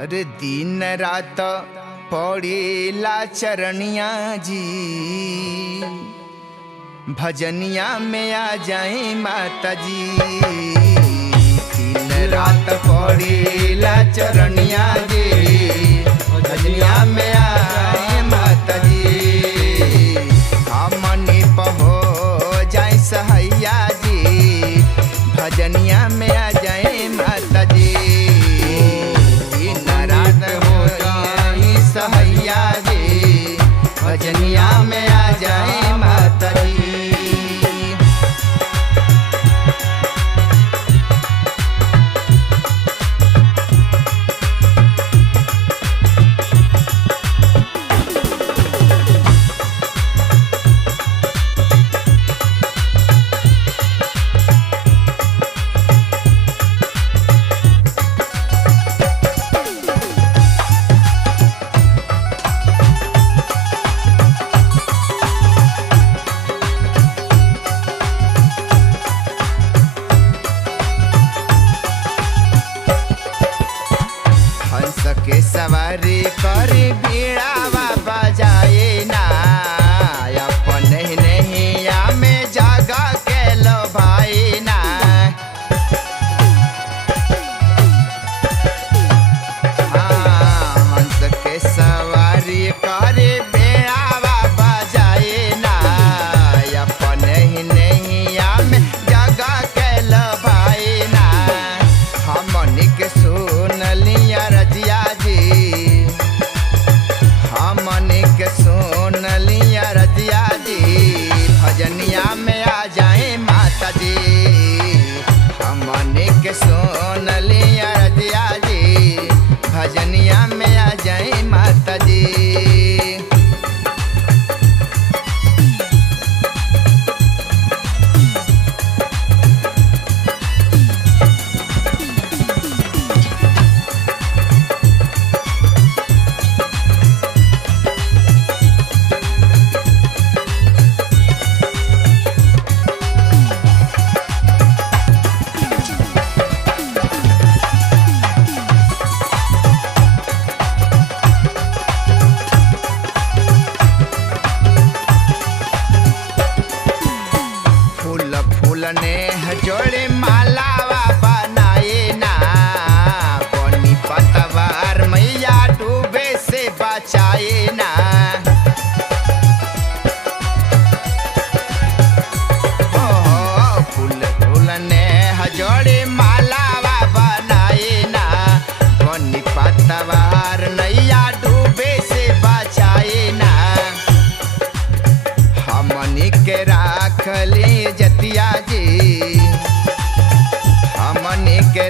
अरे दिन रात पड़ेला चरनिया जी, भजनिया में आ जाए माता जी। दिन रात पड़ेला चरनिया जी, भजनिया में आए माता जी। हमनी पहो जाए सहैया जी, भजनिया में आ जाए माता जी। सहैया जी, भजनिया में आ जाए माता जी। के सवारी करी बीड़ावा बजाए ना, अपन नहीं या में जगह के लो भाई ना। हाँ, हंस के सवारी करी बीड़ावा बजाए ना, अपन नहीं या में जगह के लो भाई ना। हमनी के सुन लिया रजिया जी, हमनी के सुन लिया रजिया जी, भजनिया में आ जाए माता जी। हमनी के सुन लिया रजिया जी, भजनिया में आ जाए माता जी। ने जोड़े मालावा बनाए ना, बनी पतवार मैया डूबे से बचाए ना। हो फूल फूल ने जोड़े मालावा बनाए ना, बनी पतवार नैया डूबे से बचाए ना। हमनी के राख ली जतिया जी, हमनी के